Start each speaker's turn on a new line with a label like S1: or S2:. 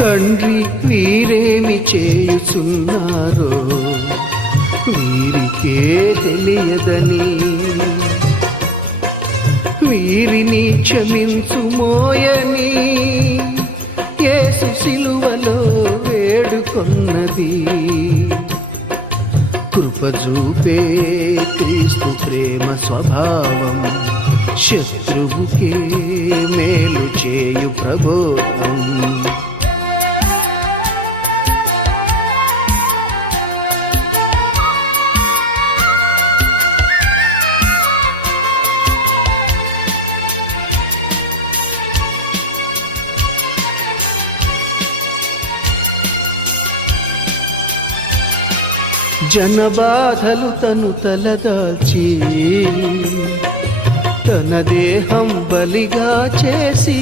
S1: తండ్రి వీరేమి చేయుచున్నారో వీరికే తెలియదని. వీరిని క్షమించుమోయని కేసు సిలువలో వేడుకొన్నది. కృపజూపే క్రీస్తు ప్రేమ స్వభావం శత్రువుకే మేలు చేయు ప్రబోధం. జనబాధలు తను తలదాల్చి తన దేహం బలిగా చేసి